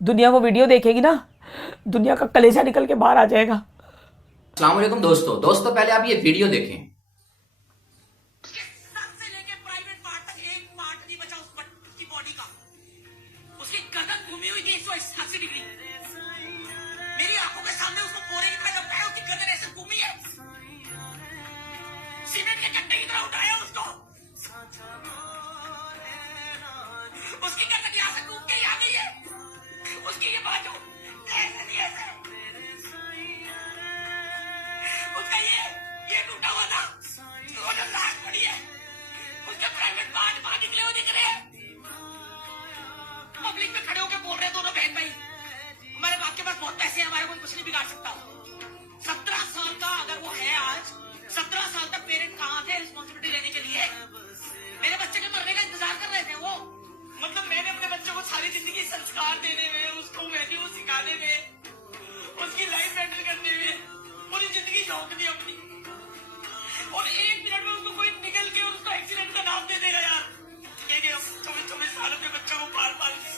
दुनिया वो वीडियो देखेगी ना, दुनिया का कलेजा निकल के बाहर आ जाएगा। अस्सलाम वालेकुम दोस्तों पहले आप ये वीडियो देखें। उसके सर से लेके प्राइवेट पार्ट तक एक पार्ट नहीं बचा उसकी बॉडी का। उसकी गर्दन घूमी हुई थी 180 डिग्री। मेरी आंखों के सामने उसको बोरे की तरह लपटाया, उसकी गर्दन ऐसे घूमी है। सीमेंट के कट्टे की तरह उठाया उसको। उसकी गर्दन यहाँ से घूम के यहाँ गई है। उसकी ये बाजू ऐसे नहीं ऐसे। उसका ये टूटा हुआ था, वो जो लाश पड़ी है, उसके प्राइवेट पार्ट बाहर निकले हुए दिख रहे हैं। पब्लिक में खड़े होकर बोल रहे हैं दोनों बहन भाई, हमारे बाप के पास बहुत पैसे हैं, हमारे को कुछ नहीं बिगाड़ सकता। 17 साल का अगर वो है आज, 17 साल तक पेरेंट कहाँ थे रिस्पॉन्सिबिलिटी लेने के लिए? मेरे बच्चे के मरने का इंतजार कर रहे थे वो। मतलब मैंने अपने बच्चे को सारी जिंदगी संस्कार देने में, उसको वैल्यू सिखाने में, उसकी लाइफ हैंडल करने में पूरी जिंदगी झोंक दी अपनी, और 1 मिनट में उसको कोई निकल के उसको एक्सीडेंट का नाम दे देगा यार। ये 24 सालों के बच्चों को पाल के,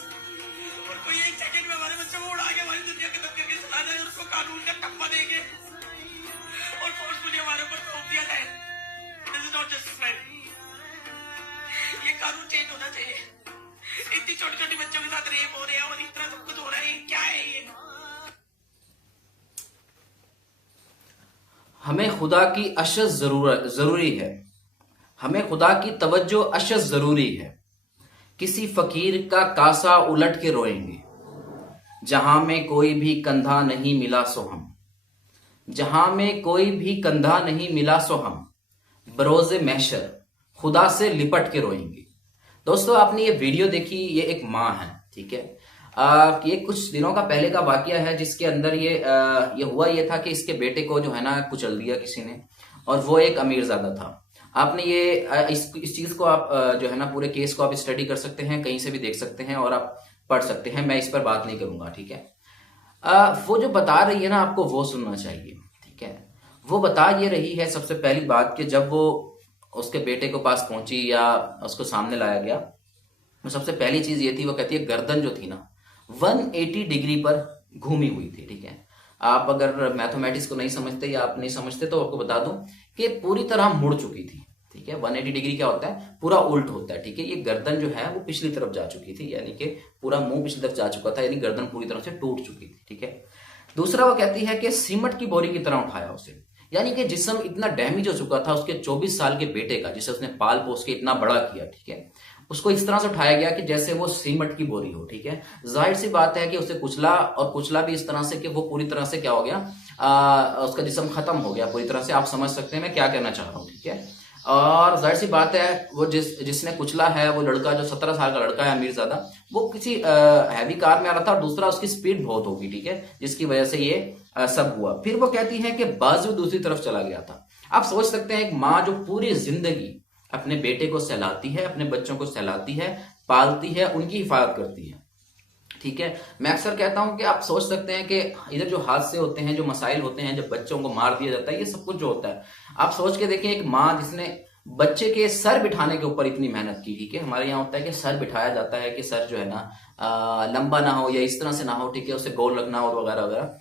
और कोई 1 सेकंड में हमारे बच्चों को उड़ा के हमारी दुनिया के धक्के के सुना जाए, उसको कानून का टप्पा देंगे और फोर्सफुली हमारे ऊपर थोप दिया जाए। This is not justified. ये कानून चेंज होना चाहिए। इतनी छोटी छोटी बच्चों के साथ रेप हो रहे हैं और इस तरह सब कुछ हो रहा है, क्या है ये? हमें खुदा की अशद जरूरी है, हमें खुदा की तवज्जो अशद जरूरी है। किसी फकीर का कासा उलट के रोएंगे, जहां में कोई भी कंधा नहीं मिला सो हम, जहां में कोई भी कंधा नहीं मिला सो हम, बरोज़े महशर खुदा से लिपट के रोएंगे। दोस्तों आपने ये वीडियो देखी, ये एक माँ है, ठीक है। ये कुछ दिनों का पहले का वाकया है, जिसके अंदर ये हुआ ये था कि इसके बेटे को जो है ना कुचल दिया किसी ने, और वो एक अमीरजादा था। आपने ये इस चीज को आप जो है ना पूरे केस को आप स्टडी कर सकते हैं, कहीं से भी देख सकते हैं और आप पढ़ सकते हैं। मैं इस पर बात नहीं करूंगा, ठीक है। वो जो बता रही है ना, आपको वो सुनना चाहिए, ठीक है। वो बता ये रही है सबसे पहली बात कि जब वो उसके बेटे को पास पहुंची या उसको सामने लाया गया, तो सबसे पहली चीज ये थी, वो कहती है गर्दन जो थी ना 180 डिग्री पर घूमी हुई थी, ठीक है। आप अगर मैथमेटिक्स को नहीं समझते या आप नहीं समझते तो आपको बता दूं कि पूरी तरह मुड़ चुकी थी, ठीक है। 180 डिग्री क्या होता है? पूरा उल्ट होता है, ठीक है। ये गर्दन जो है वो पिछली तरफ जा चुकी थी, यानी कि पूरा मुंह पिछली तरफ जा चुका था, यानी गर्दन पूरी तरह से टूट चुकी थी, ठीक है। दूसरा वो कहती है कि सीमेंट की बोरी की तरह उठाया उसे, यानी कि जिस्म इतना डैमेज हो चुका था उसके 24 साल के बेटे का, जिसे उसने पाल पोस के इतना बड़ा किया, ठीक है, उसको इस तरह से उठाया गया कि जैसे वो सीमेंट की बोरी हो, ठीक है। जाहिर सी बात है कि उसे कुचला, और कुचला भी इस तरह से कि वो पूरी तरह से क्या हो गया, उसका जिस्म खत्म हो गया पूरी तरह से। आप समझ सकते हैं मैं क्या कहना चाह रहा हूँ, ठीक है। और जाहिर सी बात है वो जिसने कुचला है, वो लड़का जो 17 साल का लड़का है अमीरजादा, वो किसी हैवी कार में आ रहा था, और दूसरा उसकी स्पीड बहुत होगी, ठीक है, जिसकी वजह से ये सब हुआ। फिर वो कहती है कि बाजू दूसरी तरफ चला गया था। आप सोच सकते हैं एक माँ जो पूरी जिंदगी अपने बेटे को सहलाती है, अपने बच्चों को सहलाती है, पालती है, उनकी हिफाजत करती है, ठीक है। मैं अक्सर कहता हूं कि आप सोच सकते हैं कि इधर जो हादसे होते हैं, जो मसाइल होते हैं, जब बच्चों को मार दिया जाता है, ये सब कुछ जो होता है, आप सोच के देखें एक माँ जिसने बच्चे के सर बिठाने के ऊपर इतनी मेहनत की, ठीक है। हमारे यहाँ होता है कि सर बिठाया जाता है कि सर जो है ना लंबा ना हो या इस तरह से ना हो, ठीक है, उसे गोल रखना और वगैरह वगैरह।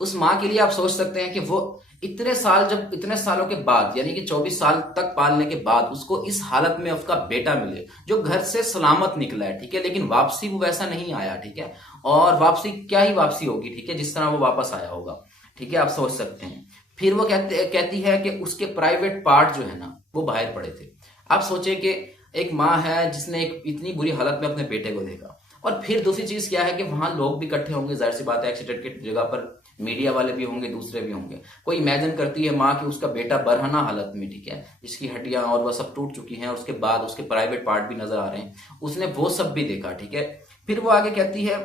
उस माँ के लिए आप सोच सकते हैं कि वो इतने साल, जब इतने सालों के बाद, यानी कि 24 साल तक पालने के बाद उसको इस हालत में उसका बेटा मिले जो घर से सलामत निकला है, ठीक है, लेकिन वापसी वो वैसा नहीं आया, ठीक है। और वापसी क्या ही वापसी होगी, ठीक है, जिस तरह वो वापस आया होगा, ठीक है, आप सोच सकते हैं। फिर वो कहती है कि उसके प्राइवेट पार्ट जो है ना वो बाहर पड़े थे। आप सोचे कि एक माँ है जिसने एक इतनी बुरी हालत में अपने बेटे को देखा। और फिर दूसरी चीज क्या है कि वहां लोग भी इकट्ठे होंगे, जाहिर सी बात है, एक्सीडेंट की जगह पर मीडिया वाले भी होंगे, दूसरे भी होंगे। कोई इमेजिन करती है माँ कि उसका बेटा बरहना हालत में, ठीक है, जिसकी हड्डियां और वह सब टूट चुकी हैं, और उसके बाद उसके प्राइवेट पार्ट भी नजर आ रहे हैं, उसने वो सब भी देखा, ठीक है। फिर वो आगे कहती है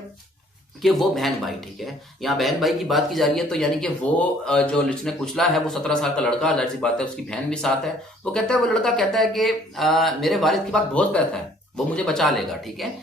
कि वो बहन भाई, ठीक है, यहाँ बहन भाई की बात की जा रही है, तो यानी कि वो जो जिसने कुचला है वो 17 साल का लड़का, जाहिर सी बात है उसकी बहन भी साथ है। वो कहता है, वो लड़का कहता है कि मेरे वालिद के पास बहुत पैसा है, वो मुझे बचा लेगा, ठीक है।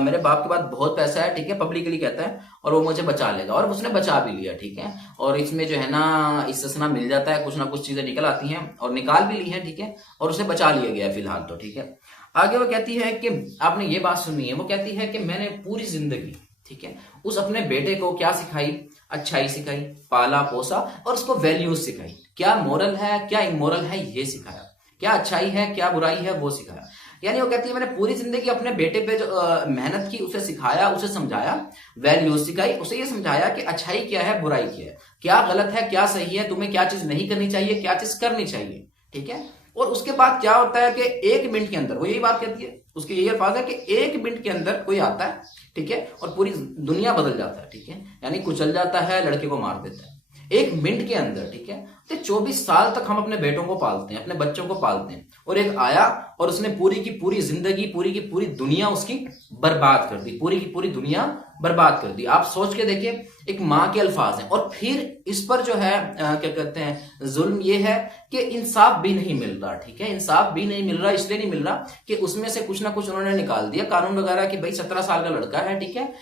मेरे बाप के पास बहुत पैसा है, ठीक है, पब्लिकली कहता है, और वो मुझे बचा लेगा, और उसने बचा भी लिया, ठीक है। और इसमें जो है ना इससे ना मिल जाता है, कुछ ना कुछ चीजें निकल आती हैं, और निकाल भी ली है, ठीक है, और उसे बचा लिया गया फिलहाल तो, ठीक है। आगे वो कहती है कि आपने ये बात सुनी है, वो कहती है कि मैंने पूरी जिंदगी, ठीक है। उस अपने बेटे को क्या सिखाई? अच्छाई सिखाई, पाला पोसा और उसको वैल्यूज सिखाई। क्या मोरल है क्या इमोरल है ये सिखाया, क्या अच्छाई है क्या बुराई है वो सिखाया। यानी वो कहती है मैंने पूरी जिंदगी अपने बेटे पे जो मेहनत की, उसे सिखाया, उसे समझाया, वैल्यूज सिखाई, उसे ये समझाया कि अच्छाई क्या है बुराई क्या है, क्या गलत है क्या सही है, तुम्हें क्या चीज नहीं करनी चाहिए क्या चीज करनी चाहिए। ठीक है। और उसके बाद क्या होता है कि 1 मिनट के अंदर, वो यही बात कहती है, उसके यही अल्फाज है कि 1 मिनट के अंदर कोई आता है, ठीक है, और पूरी दुनिया बदल जाता है। ठीक है। यानी कुचल जाता है, लड़के को मार देता है 1 मिनट के अंदर। ठीक है। तो 24 साल तक हम अपने बेटों को पालते हैं, अपने बच्चों को पालते हैं, और एक आया और उसने पूरी की पूरी जिंदगी, पूरी की पूरी दुनिया उसकी बर्बाद कर दी, पूरी की पूरी दुनिया बर्बाद कर दी। आप सोच के देखिए, एक माँ के अल्फाज हैं, और फिर इस पर जो है क्या कहते हैं, जुल्म ये है कि इंसाफ भी नहीं मिल रहा। ठीक है। इंसाफ भी नहीं मिल रहा, इसलिए नहीं मिल रहा कि उसमें से कुछ ना कुछ उन्होंने निकाल दिया कानून वगैरह कि भाई 17 साल का लड़का है, ठीक है,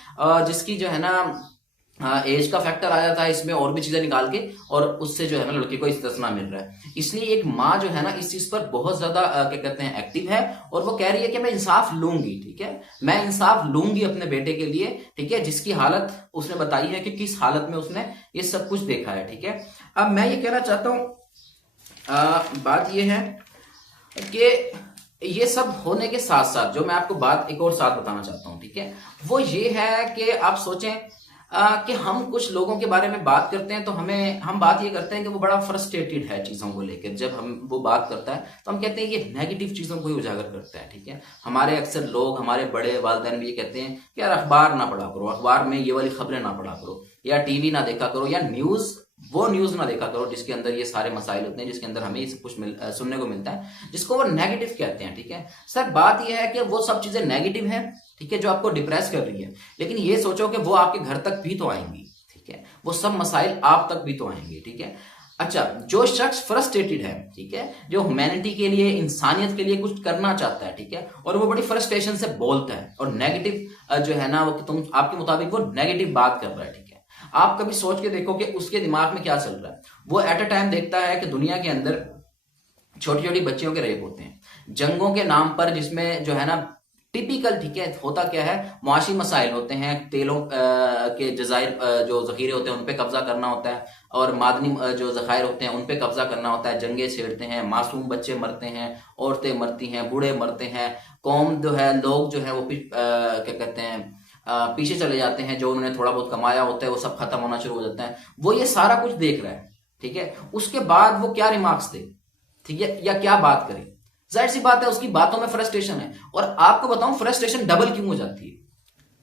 जिसकी जो है ना एज का फैक्टर आ जाता है इसमें, और भी चीजें निकाल के, और उससे जो है ना लड़के को इस्तेस्ना मिल रहा है। इसलिए एक माँ जो है ना इस चीज पर बहुत ज्यादा क्या कहते हैं एक्टिव है, और वो कह रही है कि मैं इंसाफ लूंगी। ठीक है। मैं इंसाफ लूंगी अपने बेटे के लिए। ठीक है। जिसकी हालत उसने बताई है कि किस हालत में उसने ये सब कुछ देखा है। ठीक है। अब मैं ये कहना चाहता हूं, बात ये है कि ये सब होने के साथ साथ जो मैं आपको बात एक और साथ बताना चाहता हूं, ठीक है, वो ये है कि आप सोचें कि हम कुछ लोगों के बारे में बात करते हैं तो हम बात ये करते हैं कि वो बड़ा फ्रस्ट्रेटेड है चीजों को लेकर। जब हम वो बात करता है तो हम कहते हैं ये नेगेटिव चीजों को ही उजागर करता है। ठीक है। हमारे अक्सर लोग, हमारे बड़े वालिदैन भी ये कहते हैं कि यार अखबार ना पढ़ा करो, अखबार में ये वाली खबरें ना पढ़ा करो, या टीवी ना देखा करो, या वो न्यूज ना देखा करो जिसके अंदर ये सारे मसाइल होते हैं, जिसके अंदर हमें ये सब कुछ सुनने को मिलता है, जिसको वो नेगेटिव कहते हैं। ठीक है। सर बात ये है कि वो सब चीजें नेगेटिव है, ठीक है, जो आपको डिप्रेस कर रही है, लेकिन ये सोचो कि वो आपके घर तक भी तो आएंगी। ठीक है। वो सब मसाइल आप तक भी तो आएंगे। ठीक है। अच्छा, जो शख्स फ्रस्ट्रेटेड है, ठीक है, जो ह्यूमैनिटी के लिए, इंसानियत के लिए कुछ करना चाहता है, ठीक है, और वो बड़ी फ्रस्ट्रेशन से बोलता है और नेगेटिव जो है ना वो तुम आपके मुताबिक वो नेगेटिव बात कर रहा है, ठीक है, आप कभी सोच के देखो कि उसके दिमाग में क्या चल रहा है। वो एट अ टाइम देखता है कि दुनिया के अंदर छोटी छोटी बच्चियों के रेप होते हैं, जंगों के नाम पर, जिसमें जो है ना टिपिकल, ठीक है, होता क्या है, मुआशी मसाइल होते हैं, तेलों के जजायर जो जखीरे होते हैं उन पे कब्जा करना होता है, और मादनी जो जखायर होते हैं उन पे कब्जा करना होता है, जंगे छेड़ते हैं, मासूम बच्चे मरते हैं, औरतें मरती हैं, बूढ़े मरते हैं, कौम जो है, लोग जो है वो क्या कहते हैं पीछे चले जाते हैं, जो उन्होंने थोड़ा बहुत कमाया होता है वो सब खत्म होना शुरू हो जाता है। वो ये सारा कुछ देख रहा है, ठीक है, उसके बाद वो क्या रिमार्क्स दे, ठीक है, या क्या बात करे, जाहिर सी बात है उसकी बातों में फ्रस्ट्रेशन है। और आपको बताऊं फ्रस्ट्रेशन डबल क्यों हो जाती है,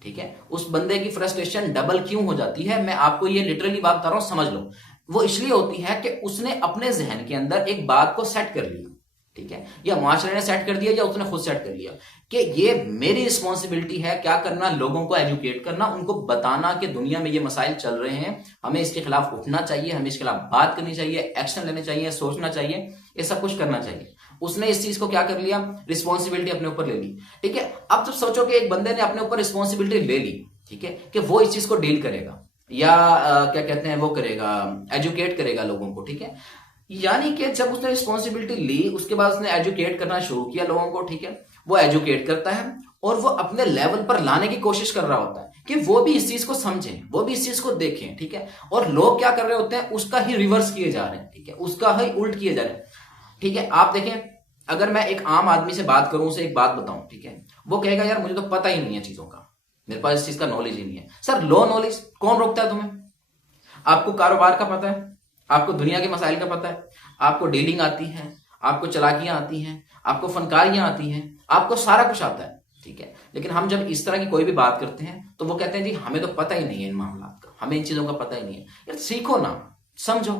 ठीक है, उस बंदे की फ्रस्ट्रेशन डबल क्यों हो जाती है, मैं आपको ये लिटरली बात बता रहा हूं, समझ लो। वो इसलिए होती है कि उसने अपने जहन के अंदर एक बात को सेट कर लिया, ठीक है, या मुआशरे ने सेट कर दिया या उसने खुद सेट कर लिया कि ये मेरी रिस्पॉन्सिबिलिटी है, क्या करना, लोगों को एजुकेट करना, उनको बताना कि दुनिया में ये मसाइल चल रहे हैं, हमें इसके खिलाफ उठना चाहिए, हमें इसके खिलाफ बात करनी चाहिए, एक्शन लेने चाहिए, सोचना चाहिए, ये सब कुछ करना चाहिए। उसने इस चीज को क्या कर लिया, रिस्पॉन्सिबिलिटी अपने ऊपर ले ली, ठीक है। अब जब सोचो कि एक बंदे ने अपने ऊपर रिस्पॉन्सिबिलिटी ले ली, ठीक है, कि वो इस चीज को डील करेगा या क्या कहते हैं वो करेगा, एजुकेट करेगा लोगों को, ठीक है, यानी कि जब उसने रिस्पॉन्सिबिलिटी ली उसके बाद उसने एजुकेट करना शुरू किया लोगों को, ठीक है, वो एजुकेट करता है और वो अपने लेवल पर लाने की कोशिश कर रहा होता है कि वो भी इस चीज को समझें, वो भी इस चीज को देखें, ठीक है, और लोग क्या कर रहे होते हैं, उसका ही रिवर्स किए जा रहे हैं, ठीक है, उसका ही उल्ट किए जा रहे हैं, ठीक है। आप देखें, अगर मैं एक आम आदमी से बात करूं, उसे एक बात बताऊं, ठीक है, वो कहेगा यार मुझे तो पता ही नहीं है चीजों का, मेरे पास इस चीज का नॉलेज ही नहीं है। सर लो नॉलेज कौन रोकता है तुम्हें? आपको कारोबार का पता है, आपको दुनिया के मसाइल का पता है, आपको डीलिंग आती है, आपको चालाकियां आती हैं, आपको फनकारियां आती हैं, आपको सारा कुछ आता है, ठीक है, लेकिन हम जब इस तरह की कोई भी बात करते हैं तो वो कहते हैं जी हमें तो पता ही नहीं है इन मामलों का, हमें इन चीजों का पता ही नहीं है। यार सीखो ना, समझो,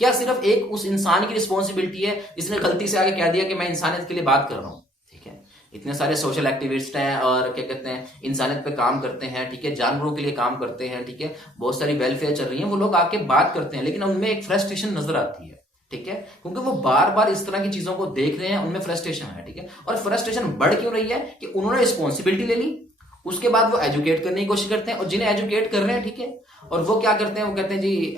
क्या सिर्फ एक उस इंसान की रिस्पॉन्सिबिलिटी है जिसने गलती से आगे कह दिया कि मैं इंसानियत के लिए बात कर रहा हूं, ठीक है, इतने सारे सोशल एक्टिविस्ट हैं और क्या कहते हैं इंसानियत पे काम करते हैं, ठीक है, जानवरों के लिए काम करते हैं, ठीक है, बहुत सारी वेलफेयर चल रही है, वो लोग आके बात करते हैं, लेकिन उनमें एक फ्रस्ट्रेशन नजर आती है, ठीक है, क्योंकि वो बार बार इस तरह की चीजों को देख रहे हैं, उनमें फ्रस्ट्रेशन है, ठीक है, और फ्रस्ट्रेशन बढ़ क्यों रही है कि उन्होंने रिस्पॉन्सिबिलिटी ले ली उसके बाद वो एजुकेट करने की कोशिश करते हैं, और जिन्हें एजुकेट कर रहे हैं, ठीक है, और वो क्या करते हैं, वो कहते हैं जी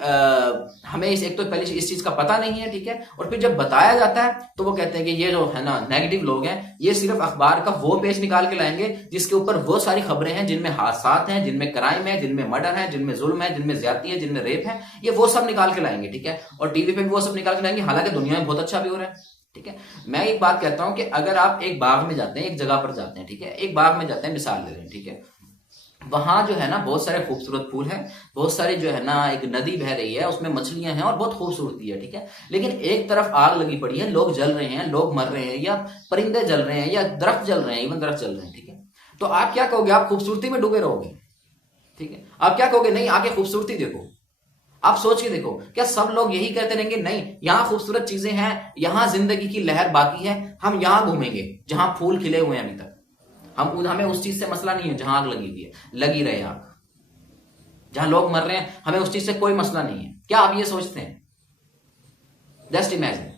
हमें एक तो पहले इस चीज का पता नहीं है, ठीक है, और फिर जब बताया जाता है तो वो कहते हैं कि ये जो है ना नेगेटिव लोग हैं, ये सिर्फ अखबार का वो पेज निकाल के लाएंगे जिसके ऊपर वो सारी खबरें हैं जिनमें हादसात हैं, जिनमें क्राइम है, जिनमें मर्डर है, जिनमें जुल्म है, जिनमें ज्यादती है, जिनमें रेप है, ये वो सब निकाल के लाएंगे, ठीक है, और टीवी पे भी वो सब निकाल के लाएंगे, हालांकि दुनिया में बहुत अच्छा भी हो रहा है, ठीक है। मैं एक बात कहता हूं कि अगर आप एक बाग में जाते हैं, एक जगह पर जाते हैं, ठीक है, एक बाग में जाते हैं, मिसाल ले रहे हैं, ठीक है, वहां जो है ना बहुत सारे खूबसूरत फूल हैं, बहुत सारी जो है ना एक नदी बह रही है, उसमें मछलियां हैं और बहुत खूबसूरती है, ठीक है, लेकिन एक तरफ आग लगी पड़ी है, लोग जल रहे हैं, लोग मर रहे हैं, या परिंदे जल रहे हैं, या दरख्त जल रहे हैं, इवन दरख्त जल रहे हैं, ठीक है, तो आप क्या कहोगे? आप खूबसूरती में डूबे रहोगे, ठीक है, आप क्या कहोगे? नहीं, आगे खूबसूरती देखो। आप सोच के देखो, क्या सब लोग यही कहते रहेंगे? नहीं, यहां खूबसूरत चीजें हैं, यहां जिंदगी की लहर बाकी है, हम यहां घूमेंगे जहां फूल खिले हुए हैं अभी तक, हमें उस चीज से मसला नहीं है जहां आग लगी हुई है, लगी रहे आग, जहां लोग मर रहे हैं, हमें उस चीज से कोई मसला नहीं है। क्या आप ये सोचते हैं? Just imagine.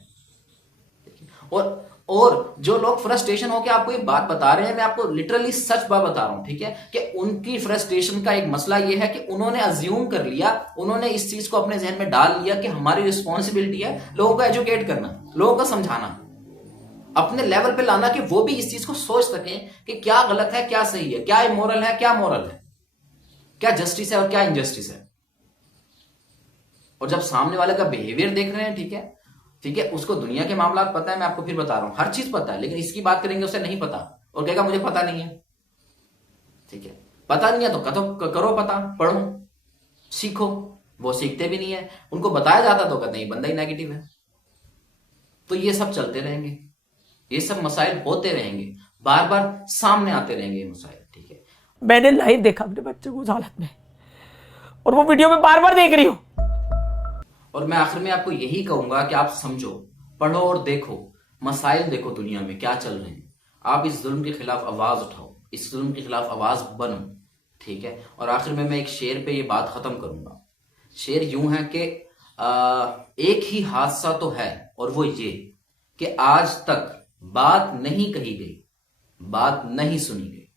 और जो लोग फ्रस्ट्रेशन होकर आपको ये बात बता रहे हैं, मैं आपको लिटरली सच बात बता रहा हूं, ठीक है, कि उनकी फ्रस्ट्रेशन का एक मसला ये है कि उन्होंने अज्यूम कर लिया, उन्होंने इस चीज को अपने जहन में डाल लिया कि हमारी रिस्पॉन्सिबिलिटी है लोगों को एजुकेट करना, लोगों को समझाना, अपने लेवल पे लाना कि वो भी इस चीज को सोच सकें कि क्या गलत है, क्या सही है, क्या इमोरल है, क्या मोरल है, क्या जस्टिस है और क्या इनजस्टिस है। और जब सामने वाले का बिहेवियर देख रहे हैं, ठीक है, उसको दुनिया के मामला पता है, मैं आपको फिर बता रहा हूं, हर चीज पता है, लेकिन इसकी बात करेंगे उसे नहीं पता और कहेगा मुझे पता नहीं है, ठीक है, पता नहीं है तो करो पता, पढ़ो, सीखो। वो सीखते भी नहीं है, उनको बताया जाता तो कहते हैं बंदा ही नेगेटिव है। तो ये सब चलते रहेंगे, ये सब मसाइल होते रहेंगे, बार बार सामने आते रहेंगे ये मसाइल, ठीक है। मैंने लाइव देखा अपने बच्चे को उस हालत में, और वो वीडियो में बार बार देख रही हूं। और मैं आखिर में आपको यही कहूंगा कि आप समझो, पढ़ो और देखो, मसाइल देखो दुनिया में क्या चल रहे हैं, आप इस जुल्म के खिलाफ आवाज उठाओ, इस जुल्म के खिलाफ आवाज बनो, ठीक है। और आखिर में मैं एक शेर पे ये बात खत्म करूंगा। शेर यूं है कि एक ही हादसा तो है, और वो ये कि आज तक बात नहीं कही गई, बात नहीं सुनी गई।